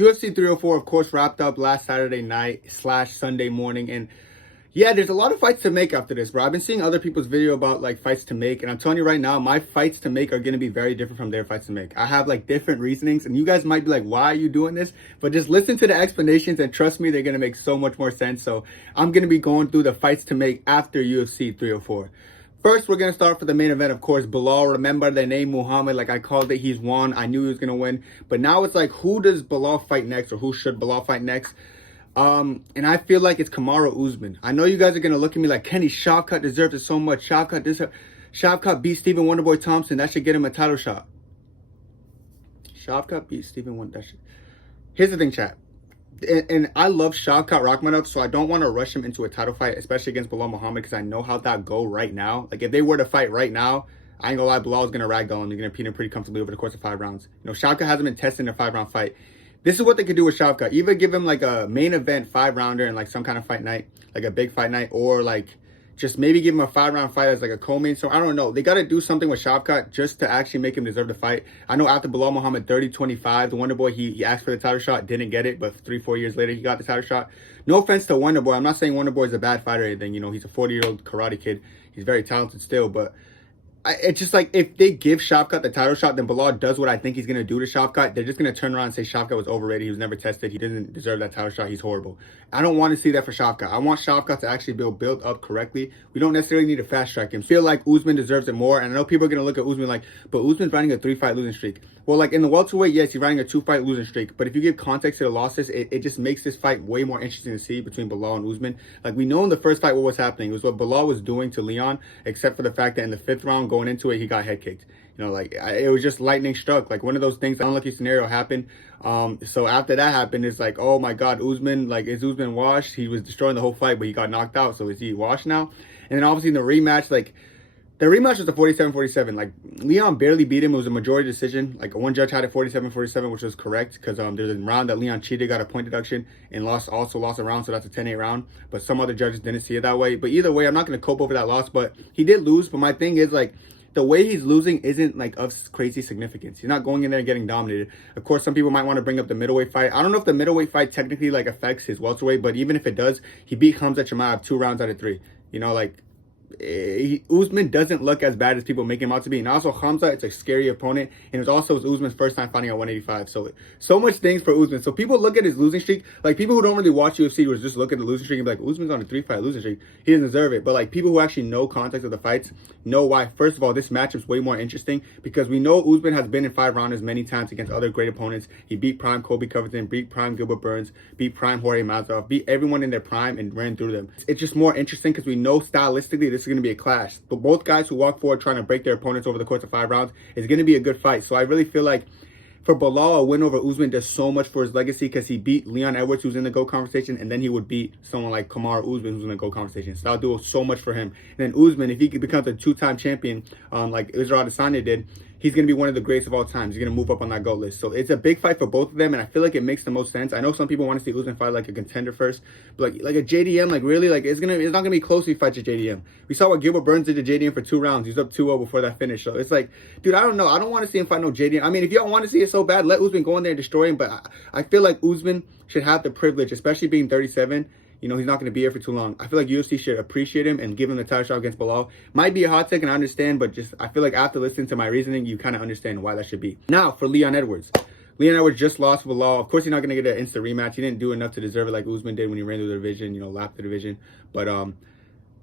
UFC 304, of course, wrapped up last Saturday night / Sunday morning. And yeah, there's a lot of fights to make after this, bro. I've been seeing other people's video about like fights to make. And I'm telling you right now, my fights to make are going to be very different from their fights to make. I have like different reasonings. And you guys might be like, why are you doing this? But just listen to the explanations and trust me, they're going to make so much more sense. So I'm going to be going through the fights to make after UFC 304. First, we're going to start for the main event, of course, Belal. Remember the name Muhammad, like I called it, he's won. I knew he was going to win. But now it's like, who does Belal fight next, or who should Belal fight next? And I feel like it's Kamaru Usman. I know you guys are going to look at me like, Kenny, Shavkat deserves it so much. Shavkat beat Stephen Wonderboy Thompson. That should get him a title shot. Shavkat beat Stephen Wonder. Here's the thing, chat. And I love Shavkat Rakhmonov, so I don't want to rush him into a title fight, especially against Belal Muhammad, because I know how that go right now. Like, if they were to fight right now, I ain't gonna lie, Belal's gonna ragdoll him. He's gonna beat him pretty comfortably over the course of 5 rounds. You know, Shavkat hasn't been tested in a 5-round fight. This is what they could do with Shavkat. Either give him like a main event 5-rounder and like some kind of fight night, like a big fight night, or like just maybe give him a 5-round fight as like a co-main. So I don't know. They got to do something with Shavkat just to actually make him deserve the fight. I know after Belal Muhammad 30-25, the Wonder Boy, he asked for the title shot, didn't get it, but 3-4 years later, he got the title shot. No offense to Wonder Boy. I'm not saying Wonder Boy is a bad fighter or anything. You know, he's a 40-year-old karate kid. He's very talented still, but it's just like, if they give Shavkat the title shot, then Belal does what I think he's going to do to Shavkat. They're just going to turn around and say Shavkat was overrated. He was never tested. He didn't deserve that title shot. He's horrible. I don't want to see that for Shavkat. I want Shavkat to actually build up correctly. We don't necessarily need to fast track him. Feel like Usman deserves it more. And I know people are going to look at Usman like, but Usman's riding a 3-fight losing streak. Well, like in the welterweight, yes, he's riding a 2-fight losing streak. But if you give context to the losses, it just makes this fight way more interesting to see between Belal and Usman. Like, we know in the first fight what was happening. It was what Belal was doing to Leon, except for the fact that in the 5th round going into it, he got head kicked. You know, like, it was just lightning struck. Like, one of those things, unlucky scenario happened. So after that happened, it's like, oh my God, Usman, like, is Usman washed? He was destroying the whole fight, but he got knocked out. So is he washed now? And then obviously in the rematch, like, the rematch was a 47-47. Like, Leon barely beat him. It was a majority decision. Like, one judge had it 47-47, which was correct, because there's a round that Leon cheated, got a point deduction, and also lost a round, so that's a 10-8 round. But some other judges didn't see it that way. But either way, I'm not going to cope over that loss. But he did lose. But my thing is, like, the way he's losing isn't like of crazy significance. He's not going in there and getting dominated. Of course, some people might want to bring up the middleweight fight. I don't know if the middleweight fight technically like affects his welterweight, but even if it does, he beat Khamzat Chimaev 2 rounds out of 3. You know, like, Usman doesn't look as bad as people make him out to be. And also Khamzat, it's a scary opponent, and it was Usman's first time fighting at 185. So much things for Usman. So people look at his losing streak, like people who don't really watch UFC would just look at the losing streak and be like, Usman's on a 3-fight losing streak, he doesn't deserve it. But like, people who actually know context of the fights know why. First of all, this matchup's way more interesting because we know Usman has been in 5-rounders many times against other great opponents. He beat prime Colby Covington, beat prime Gilbert Burns, beat prime Jorge Masvidal, beat everyone in their prime and ran through them. It's just more interesting because we know stylistically this is going to be a clash. But both guys who walk forward trying to break their opponents over the course of 5 rounds is going to be a good fight. So I really feel like for Belal, a win over Usman does so much for his legacy because he beat Leon Edwards, who's in the GOAT conversation, and then he would beat someone like Kamaru Usman, who's in the GOAT conversation. So that'll do so much for him. And then Usman, if he becomes a 2-time champion, like Israel Adesanya did, he's going to be one of the greatest of all time. He's going to move up on that GOAT list. So it's a big fight for both of them, and I feel like it makes the most sense. I know some people want to see Usman fight like a contender first, but like a JDM, like really, like it's not going to be close if he fights a JDM. We saw what Gilbert Burns did to JDM for 2 rounds. He was up 2-0 before that finish. So it's like, dude, I don't know. I don't want to see him fight no JDM. I mean, if you don't want to see it so bad, let Usman go in there and destroy him. But I feel like Usman should have the privilege, especially being 37. You know, he's not going to be here for too long. I feel like UFC should appreciate him and give him the title shot against Belal. Might be a hot take, and I understand, but just I feel like after listening to my reasoning, you kind of understand why that should be. Now, for Leon Edwards. Leon Edwards just lost with Belal. Of course, he's not going to get an instant rematch. He didn't do enough to deserve it like Usman did when he ran through the division, you know, lapped the division. But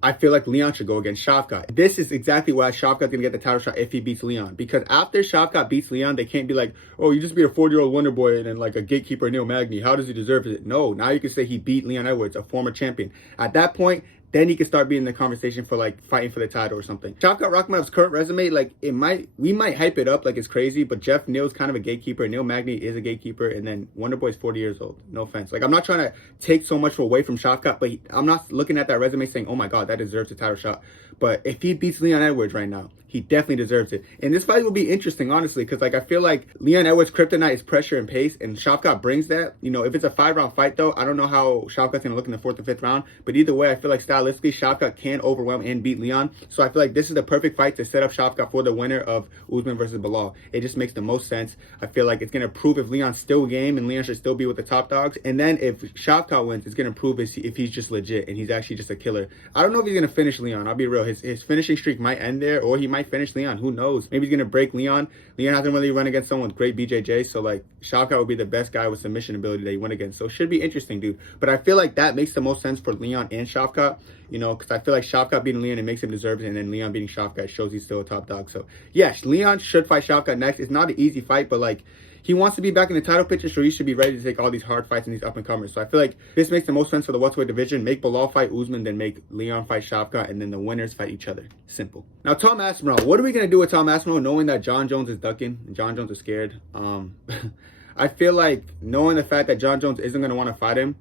I feel like Leon should go against Shavkat. This is exactly why Shavkat's going to get the title shot if he beats Leon. Because after Shavkat beats Leon, they can't be like, oh, you just beat a 40-year-old Wonder Boy and then like a gatekeeper, Neil Magny. How does he deserve it? No, now you can say he beat Leon Edwards, a former champion. At that point, then he can start being in the conversation for like fighting for the title or something. Shavkat Rakhmonov's current resume, like we might hype it up like it's crazy, but Jeff Neal's kind of a gatekeeper. Neil Magny is a gatekeeper, and then Wonder Boy's 40 years old. No offense. Like, I'm not trying to take so much away from Shavkat, but I'm not looking at that resume saying, oh my God, that deserves a title shot. But if he beats Leon Edwards right now, he definitely deserves it. And this fight will be interesting, honestly, because like I feel like Leon Edwards' kryptonite is pressure and pace, and Shavkat brings that. You know, if it's a 5-round fight, though, I don't know how Shavkat's going to look in the 4th or 5th round. But either way, I feel like stylistically, Shavkat can overwhelm and beat Leon. So I feel like this is the perfect fight to set up Shavkat for the winner of Usman versus Belal. It just makes the most sense. I feel like it's going to prove if Leon's still game and Leon should still be with the top dogs. And then if Shavkat wins, it's going to prove if he's just legit and he's actually just a killer. I don't know if he's going to finish Leon. I'll be real. His finishing streak might end there, or he might finish Leon. Who knows? Maybe he's going to break Leon. Leon hasn't really run against someone with great BJJ, so like Shavkat would be the best guy with submission ability that he went against. So it should be interesting, dude. But I feel like that makes the most sense for Leon and Shavkat, you know, because I feel like Shavkat beating Leon, it makes him deserve it, and then Leon beating Shavkat shows he's still a top dog. So yeah, Leon should fight Shavkat next. It's not an easy fight, but like he wants to be back in the title picture, so he should be ready to take all these hard fights and these up-and-comers. So I feel like this makes the most sense for the welterweight division. Make Belal fight Usman, then make Leon fight Shavkat, and then the winners fight each other. Simple. Now, Tom Aspinall. What are we going to do with Tom Aspinall knowing that John Jones is ducking and John Jones is scared? I feel like knowing the fact that John Jones isn't going to want to fight him,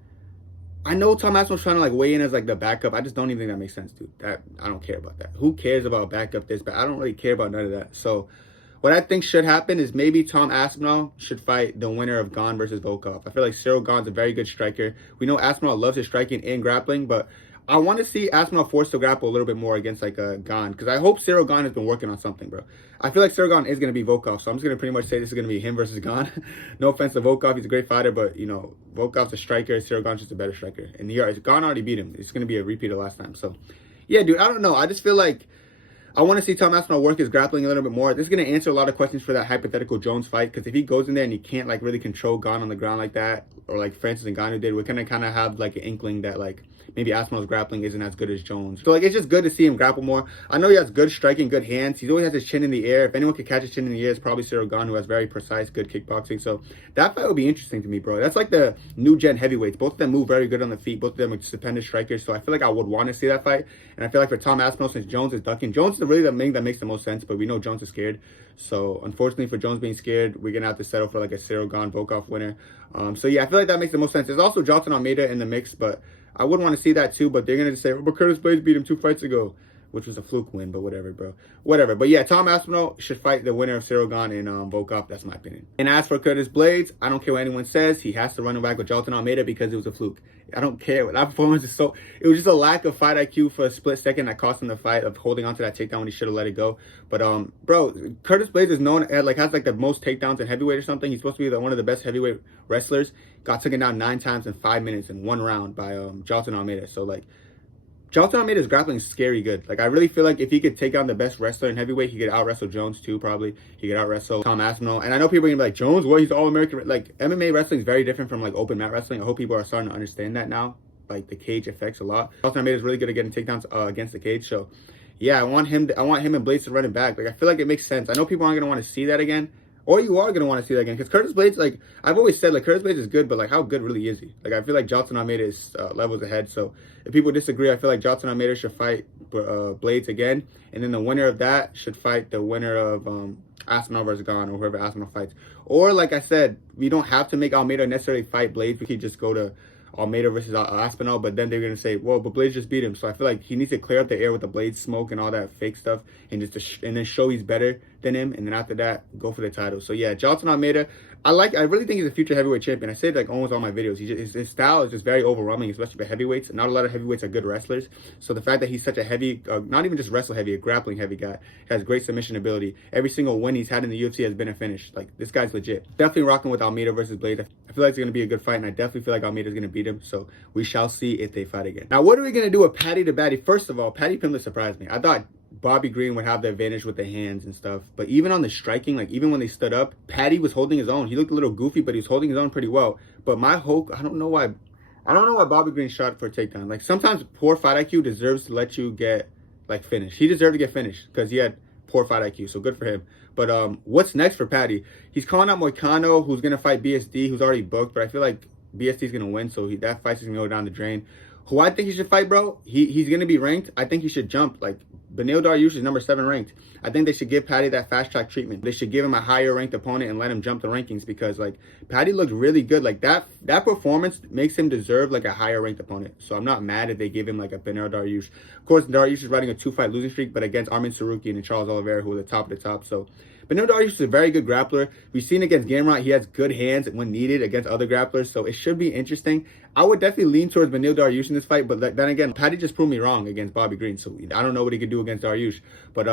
I know Tom Aspinall's trying to like weigh in as like the backup. I just don't even think that makes sense, dude. I don't care about that. Who cares about backup this? But I don't really care about none of that. So what I think should happen is maybe Tom Aspinall should fight the winner of Gane versus Volkov. I feel like Cyril Gane's a very good striker. We know Aspinall loves his striking and grappling, but I want to see Aspinall forced to grapple a little bit more against like a Gane, because I hope Cyril Gane has been working on something, bro. I feel like Cyril Gane is going to be Volkov, so I'm just going to pretty much say this is going to be him versus Gane. No offense to Volkov, he's a great fighter, but you know, Volkov's a striker, Cyril Gane's just a better striker, and Gane already beat him. It's going to be a repeat of last time. So yeah, dude, I don't know. I just feel like I want to see Tom Aspinall work his grappling a little bit more. This is going to answer a lot of questions for that hypothetical Jones fight, because if he goes in there and he can't like really control Gane on the ground like that, or like Francis Ngannou did, we're going to kind of have like an inkling that like maybe Aspinall's grappling isn't as good as Jones. So like it's just good to see him grapple more. I know he has good striking, good hands. He always has his chin in the air. If anyone could catch his chin in the air, it's probably Cyril Gane, who has very precise, good kickboxing. So that fight will be interesting to me, bro. That's like the new gen heavyweights. Both of them move very good on the feet. Both of them are stupendous strikers. So I feel like I would want to see that fight. And I feel like for Tom Aspinall, since Jones is ducking, Jones is really the thing that makes the most sense, but we know Jones is scared. So unfortunately for Jones being scared, we're gonna have to settle for like a Cyril Gane Volkov winner. So yeah, I feel like that makes the most sense. There's also Jailton Almeida in the mix, but I would want to see that too. But they're gonna just say, but Curtis Blades beat him 2 fights ago, which was a fluke win, but whatever, bro. Whatever. But yeah, Tom Aspinall should fight the winner of Cyril Gane and Volkov. That's my opinion. And as for Curtis Blades, I don't care what anyone says. He has to run it back with Jailton Almeida because it was a fluke. I don't care. That performance is so... It was just a lack of fight IQ for a split second that cost him the fight, of holding on to that takedown when he should have let it go. But, bro, Curtis Blades is known as, like, has, like, the most takedowns in heavyweight or something. He's supposed to be one of the best heavyweight wrestlers. Got taken down 9 times in 5 minutes in 1 round by Jailton Almeida. So, like, Jailton Almeida's grappling is scary good. Like, I really feel like if he could take on the best wrestler in heavyweight, he could out-wrestle Jones, too, probably. He could out-wrestle Tom Aspinall. And I know people are going to be like, Jones, what? He's all-American. Like, MMA wrestling is very different from, like, open mat wrestling. I hope people are starting to understand that now. Like, the cage affects a lot. Jailton Almeida is really good at getting takedowns against the cage. So, yeah, I want him and Blades to run it back. Like, I feel like it makes sense. I know people aren't going to want to see that again. Or you are going to want to see that again. Because Curtis Blades, like, I've always said, like, Curtis Blades is good, but, like, how good really is he? Like, I feel like Jailton Almeida is levels ahead. So, if people disagree, I feel like Jailton Almeida should fight Blades again. And then the winner of that should fight the winner of Aspinall versus Gane, or whoever Aspinall fights. Or, like I said, we don't have to make Almeida necessarily fight Blades. We could just go to Almeida versus Aspinall, but then they're going to say, well, but Blades just beat him. So I feel like he needs to clear up the air with the Blades smoke and all that fake stuff, and just and then show he's better than him, and then after that, go for the title. So yeah, Jailton Almeida, I really think he's a future heavyweight champion. I say it like almost all my videos. His style is just very overwhelming, especially for heavyweights. Not a lot of heavyweights are good wrestlers. So the fact that he's such a heavy, not even just wrestle heavy, a grappling heavy guy, has great submission ability. Every single win he's had in the UFC has been a finish. Like, this guy's legit. Definitely rocking with Almeida versus Blades. I feel like it's going to be a good fight, and I definitely feel like Almeida's going to beat him. So we shall see if they fight again. Now, what are we going to do with Paddy the Baddy? First of all, Paddy Pimblett surprised me. I thought Bobby Green would have the advantage with the hands and stuff. But even on the striking, like, even when they stood up, Paddy was holding his own. He looked a little goofy, but he was holding his own pretty well. But my hope, I don't know why Bobby Green shot for a takedown. Like, sometimes poor fight IQ deserves to let you get, like, finished. He deserved to get finished because he had poor fight IQ, so good for him. But what's next for Paddy? He's calling out Moicano, who's going to fight BSD, who's already booked. But I feel like BSD's going to win, so that fight's going to go down the drain. Who I think he should fight, bro, he's going to be ranked. I think he should jump, like, Beneil Dariush is number 7 ranked. I think they should give Paddy that fast track treatment. They should give him a higher ranked opponent and let him jump the rankings, because like Paddy looked really good. Like that performance makes him deserve like a higher ranked opponent. So I'm not mad if they give him like a Beneil Dariush. Of course, Dariush is riding a 2-fight losing streak, but against Armin Sarukian and Charles Oliveira, who are the top of the top. So Beneil Dariush is a very good grappler. We've seen against Gamrot, he has good hands when needed against other grapplers, so it should be interesting. I would definitely lean towards Beneil Dariush in this fight, but then again, Paddy just proved me wrong against Bobby Green, so I don't know what he could do against Dariush. But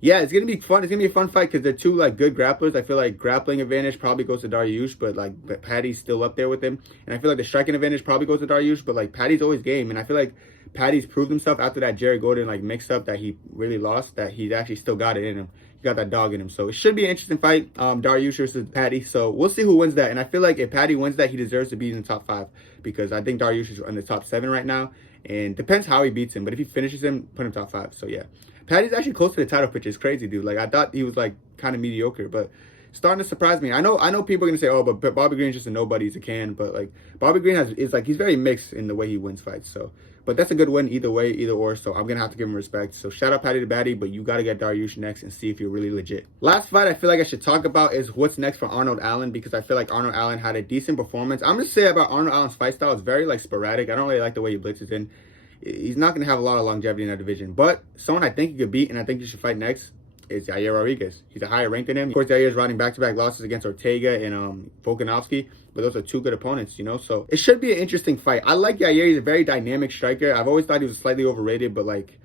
yeah, it's gonna be fun. It's gonna be a fun fight because they're two like good grapplers. I feel like grappling advantage probably goes to Dariush, but Paddy's still up there with him. And I feel like the striking advantage probably goes to Dariush, but like Paddy's always game. And I feel like Paddy's proved himself after that Jared Gordon like mix up that he really lost, that he actually still got it in him. He got that dog in him. So it should be an interesting fight. Dariush versus Paddy. So we'll see who wins that. And I feel like if Paddy wins that, he deserves to be in the top 5, because I think Dariush is in the top 7 right now. And depends how he beats him. But if he finishes him, put him top 5. So yeah. Paddy's actually close to the title picture. It's crazy, dude. Like I thought he was like kind of mediocre, but starting to surprise me. I know people are gonna say, oh, but Bobby Green's just a nobody, he's a can. But like Bobby Green is like, he's very mixed in the way he wins fights. So, but that's a good win either way, either or. So I'm gonna have to give him respect. So shout out Paddy to Baddy, but you gotta get Dariush next and see if you're really legit. Last fight I feel like I should talk about is what's next for Arnold Allen, because I feel like Arnold Allen had a decent performance. I'm gonna say about Arnold Allen's fight style, it's very like sporadic. I don't really like the way he blitzes in. He's not going to have a lot of longevity in that division. But someone I think he could beat and I think he should fight next is Yair Rodriguez. He's a higher rank than him. Of course, Yair is riding back-to-back losses against Ortega and Volkanovski, but those are two good opponents, you know? So it should be an interesting fight. I like Yair. He's a very dynamic striker. I've always thought he was slightly overrated, but like,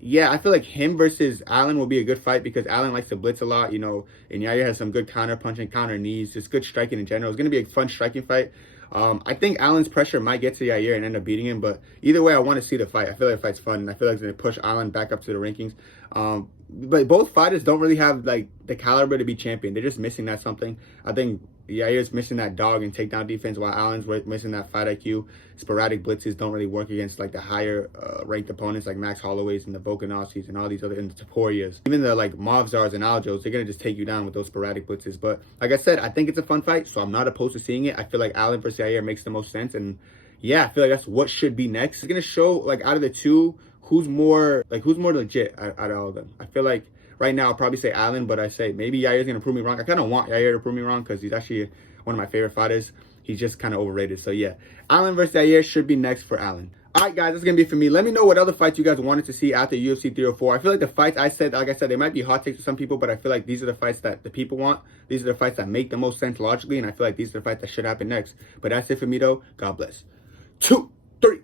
yeah, I feel like him versus Allen will be a good fight because Allen likes to blitz a lot, you know, and Yair has some good counter punching, counter knees, just good striking in general. It's going to be a fun striking fight. I think Allen's pressure might get to Yair and end up beating him, but either way, I want to see the fight. I feel like the fight's fun, and I feel like it's going to push Allen back up to the rankings. But both fighters don't really have like the caliber to be champion. They're just missing that something. I think Yair's missing that dog and takedown defense, while Allen's missing that fight IQ. Sporadic blitzes don't really work against like the higher ranked opponents like Max Holloway's and the Volkanovskis and all these other, and the Taporias. Even the like Movzars and Aljos, they're going to just take you down with those sporadic blitzes. But like I said, I think it's a fun fight, so I'm not opposed to seeing it. I feel like Allen versus Yair makes the most sense, and yeah, I feel like that's what should be next. It's going to show like out of the two, who's more legit out of all of them. I feel like right now I'll probably say Allen, but I say maybe Yair's going to prove me wrong. I kind of want Yair to prove me wrong because he's actually one of my favorite fighters. He's just kind of overrated. So yeah, Allen versus Yair should be next for Allen. All right, guys, that's going to be it for me. Let me know what other fights you guys wanted to see after UFC 304. I feel like the fights I said, like I said, they might be hot takes to some people, but I feel like these are the fights that the people want. These are the fights that make the most sense logically, and I feel like these are the fights that should happen next. But that's it for me, though. God bless. 2, 3.